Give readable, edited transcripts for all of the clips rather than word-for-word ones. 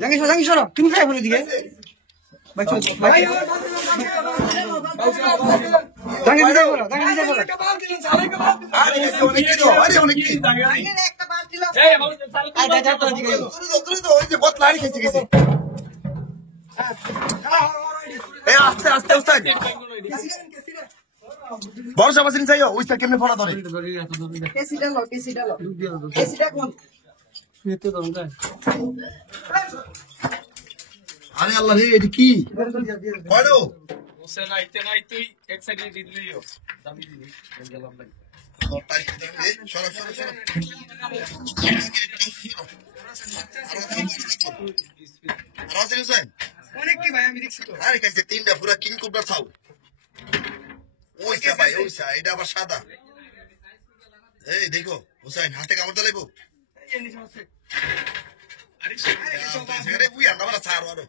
জাঙ্গি সরো তুমি খাই ফেলে দিকে আস্তে আস্তে বর্ষা বাসিন চাই ওইটা কেমনে ফলা ধরে আরে আল্লাহ রে এটা কি কয়ডো হোসেন আইতে নাই তুই এক সাইডে দিলিও দামি দিবি গেলাম ভাই আরে কাছে তিনটা পুরা কিং কোবরা ছাউ ওইটা ভাই ওইটা এটা আবার সাদা এই দেখো হুসাইন হাতে কামড় দিলাইবো আরে বুই আন্না বলা ছাড় আরো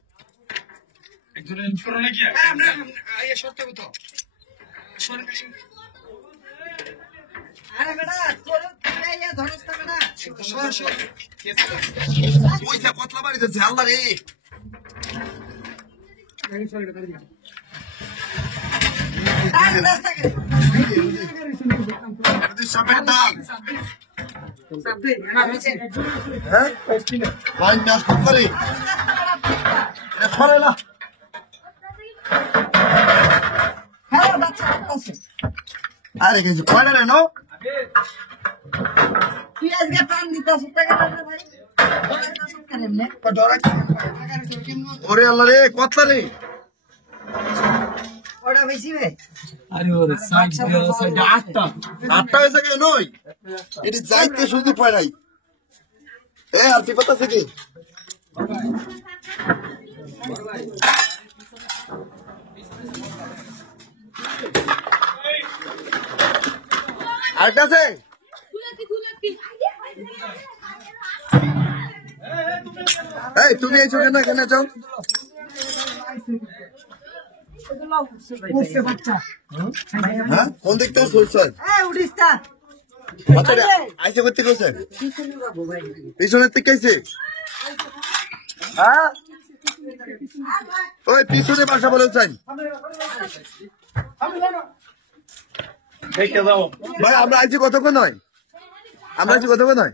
একজনের করো নাকি আমরা আইয়া সত্য কথা আরে বেটা তোর আইয়া ধরস না বেটা ওইটা পতলা বাড়ি দিচ্ছে আল্লাহ রে সাপের ডাল হ্যাঁ ভাই ম্যাচ করে ফরে না আরে কিছু কয়টা রে নো তুই আজকে টান দিতাস টাকা না ভাই ওরে আল্লাহ রে কতলা রে ওটা বেশি ভাই আরে ওরে সাইড আটটা হয়েছে কেন নই এটি যাইতে শুধু পারাই এ আর কি কথা থেকে আরেকটা আছে এই তুমি এই চোখে না কেন যাও হ্যাঁ কোন দেখতে শুনছেন বাচ্চাটা আইসে করতে করছেন পিছনের থেকে আইসে হ্যাঁ ওই পিছনে বাসা বলেছেন দেখে যাও ভাই আমরা আইছি কতক্ষণ নয় আমরা আইছি কতক্ষণ নয়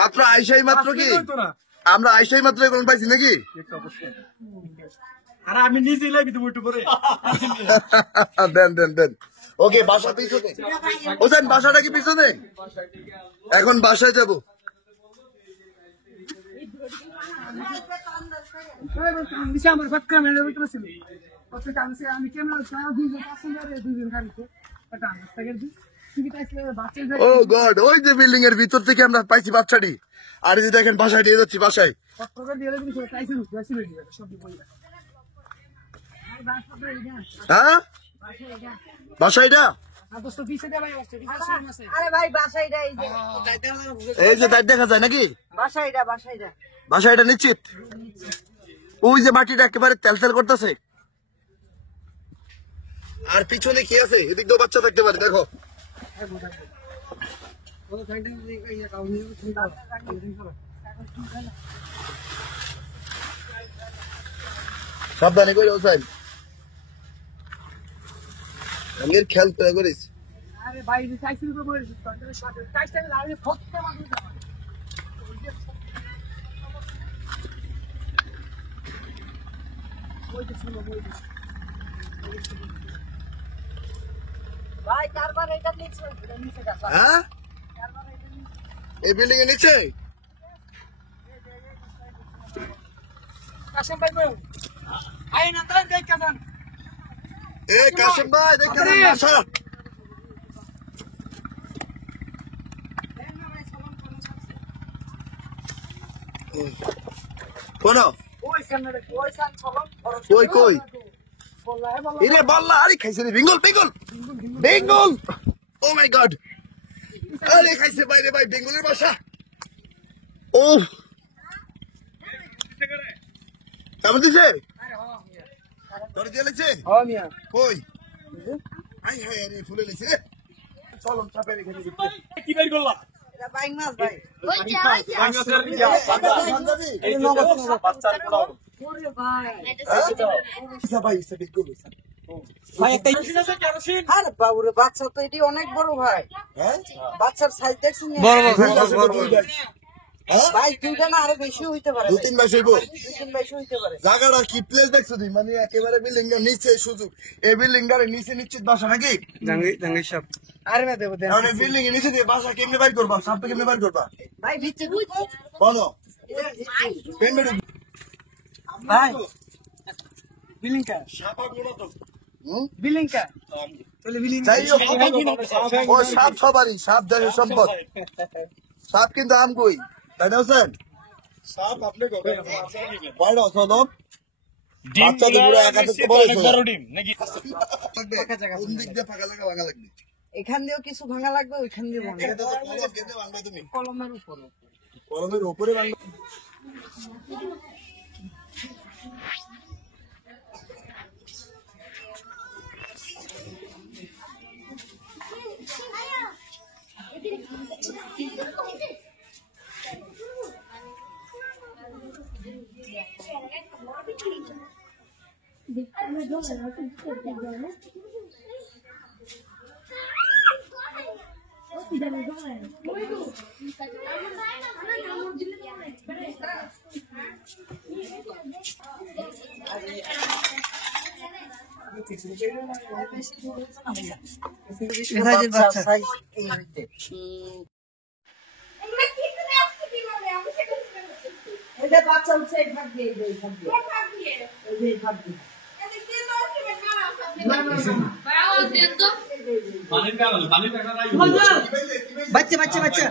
মাত্র আইসাই মাত্র কি আমরা আইসাই মাত্র এখন পাইছি নাকি আরে আমি নিজেই লাগি দেবো একটু পরে দেন দেন দেন ওকে বাসা পিছনে হোসেন বাসাটা কি পিছনে এখন বাসায় যাবো আমার ফাঁকা মেলে ছিল আমি কেমন দুজন গাড়িতে ও গড ওই যে বিল্ডিং এর ভিতর থেকে আমরা পাইছি বাচ্চাটি আর যে দেখেন বাসায় দিয়ে যাচ্ছি বাসায় হ্যাঁ বাসাইটা এই যে দাঁত দেখা যায় নাকি বাসাইটা নিশ্চিত ওই যে মাটিটা একেবারে তেল তেল করতেছে আর পিছনে কি আছে এদিক দিয়ে বাচ্চা থাকতে পারে দেখো সাবধানে করে ওসাইন আমি খেয়াল করিস আরে ভাই সাইকেল করে বলেছিস সাথে টাইসটা লাগে ফটকে মারতে যাবে ওই যে শুনো ভাই কারবার এটা নিচে গেছে হ্যাঁ এই বিল্ডিং এর নিচে কাশেম ভাই কই আই না তাই দেখে যান এ কাশেম ভাই দেখেন বাসা কোন ওই সামনে ওই সান চলন কই কই ইরে বল্লা আরে খাইছে রে বেঙ্গল বেঙ্গল বেঙ্গল ও মাই গড আরে খাইছে বাইরে ভাই বেঙ্গলের বাসা ও কেমন দিছে তোর দিয়ে লেছে হ্যাঁ মিয়া কই আই হাই আরে ফুলে লেছে চলন চাপের এখানে কি বের করলা এটা বাইং মাছ ভাই। বাংলাদেশের ইয়া এই বাচ্চার কোন ওরে ভাই ভাই ইসে বিকুল ভাই একটা আছে কেরোসিন আরে বাবুরে বাচ্চা তো এটি অনেক বড় ভাই। হ্যাঁ বাচ্চার সাইজ দেখছেন? ভাই দুইটা না আরো বেশি হইতে পারে। 2-3 মাস হইব 2-3 বেশি হইতে পারে। জায়গাটা কি প্লেস দেখছো তুই মানে একেবারে বিল্ডিং এর নিচে সুযোগ এই বিল্ডিং এর নিচে নিশ্চিত বাসা নাকি জাঙ্গি সব আরে না দেব দেন। কারণ এই বিল্ডিং এর নিচে দিয়ে বাসা কেমনে বাইর করবা সাপটা কেমনে বাইর করবা ভাই ভিতরে ঢুকো। বলো কেমনে ঢুকবো? ভাই বিলিং কা সাপা গুলো তো বিলিং কা তাহলে বিলিং যাই হোক, ও সাপ সবারই সাপ দেশের সম্পদ সাপ কিন্তু আম কই তাই না হোসেন সাপ আপনি কয়টা চলো বাচ্চা তো পুরো একা থাকতে বলেছে বড় ডিম নাকি কোন দিক দিয়ে ফাঁকা লাগা ভাঙা লাগবে এখান দিয়েও কিছু ভাঙা লাগবে ওইখান দিয়ে ভাঙা এটা তো কলম কেটে ভাঙবে তুমি কলমের উপরে। কলমের উপরে ভাঙবে বাচ্চা সাইজ এই হইতে এটা বাচ্চা হচ্ছে এই ভাগ দিয়ে এই ভাগ দিয়ে এই ভাগ দিয়ে পানির কাগজ পানির টাকা নাই বাচ্চা বাচ্চা বাচ্চা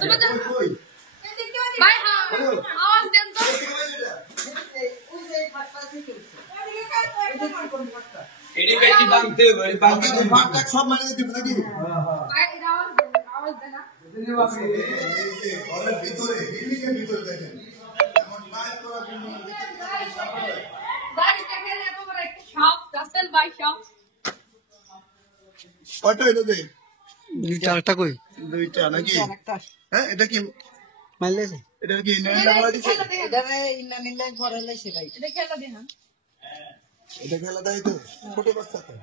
এডি বেটি বাঁধতে হবে বাকি ভাগটা সব মানে দিব নাকি ঘরের ভিতরে বিল্ডিং এর ভিতরে দেখেন এমন কাজ করা বিল্ডিং এর কত এটা দে দুইটা কই দুইটা নাকি একটা হ্যাঁ এটা কি মাইলেছে এটা কি নেলা করা দিছে এটারে ইন্না নিলে পরে লাইছে ভাই এটা খেলা দেয় তো ছোট বাচ্চা তো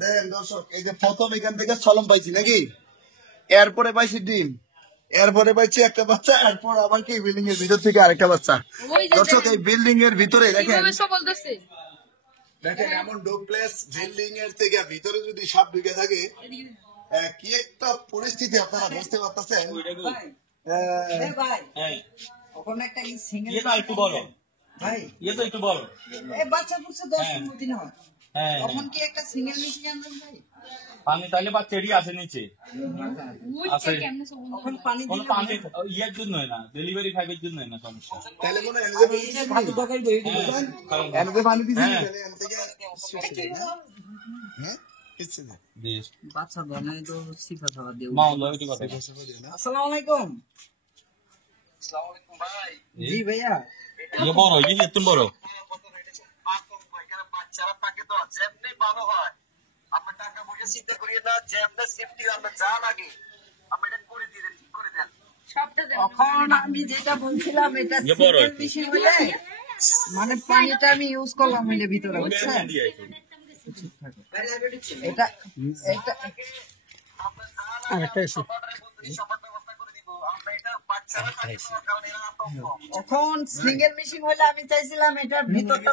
দেন দর্শক এই যে প্রথম এখান থেকে ছলম পাইছি নাকি এরপরে পাইছি ডিম এরপরে পাইছি একটা বাচ্চা এরপর আবার কি বিল্ডিং এর ভিতর থেকে আরেকটা বাচ্চা দর্শক এই বিল্ডিং এর ভিতরে দেখেন দেখেন এমন ডুপ্লেস বিল্ডিং এর থেকে ভিতরে যদি সাপ ঢুকে থাকে কি একটা পরিস্থিতি আপনারা বুঝতে পারতেছেন এ ভাই হ্যাঁ ওখানে একটা সিঙ্গেল এটা একটু বড় ভাই ये तो একটু বড় এই বাচ্চা পুরো 10 দিন হয় হ্যাঁ তখন কি একটা সিঙ্গেল মিশিয়ে আনবেন ভাই পানি তাহলে বাচ্চাটি আছে নিচে আছে তখন পানি কোন দিলে পানি ইয়ার জন্য না ডেলিভারি ফাইভের জন্য না সমস্যা তাহলে মনে হয় এনে যে ভাত দরকারি দেই হ্যাঁ, কারণ এনে যে পানি দিছি হ্যাঁ। তাহলে এনে থেকে হ্যাঁ কিছু না বেশ বাচ্চা ধরনে তো সিফা খাওয়া দিও মা হলো একটু কথা আসসালামু আলাইকুম জি ভাইয়া ये বড় ये তুমি বড় বাচ্চারা থাকে তো যেমনি ভালো হয় আপনার টাকা পয়সা চিন্তা করিয়ে না যেমনি সেফটি আমরা যা লাগে আপনি এটা করে দিয়ে ঠিক করে দেন তখন আমি যেটা বলছিলাম এটা ইয়ে বড় সিঙ্গেল একটু। মেশিন হলে মানে পানিটা আমি ইউজ করলাম হইলে ভিতরে বুঝছেন এটা এটা আরেকটা এসে এখন সিঙ্গেল মেশিন হলে আমি চাইছিলাম এটার ভিতরটা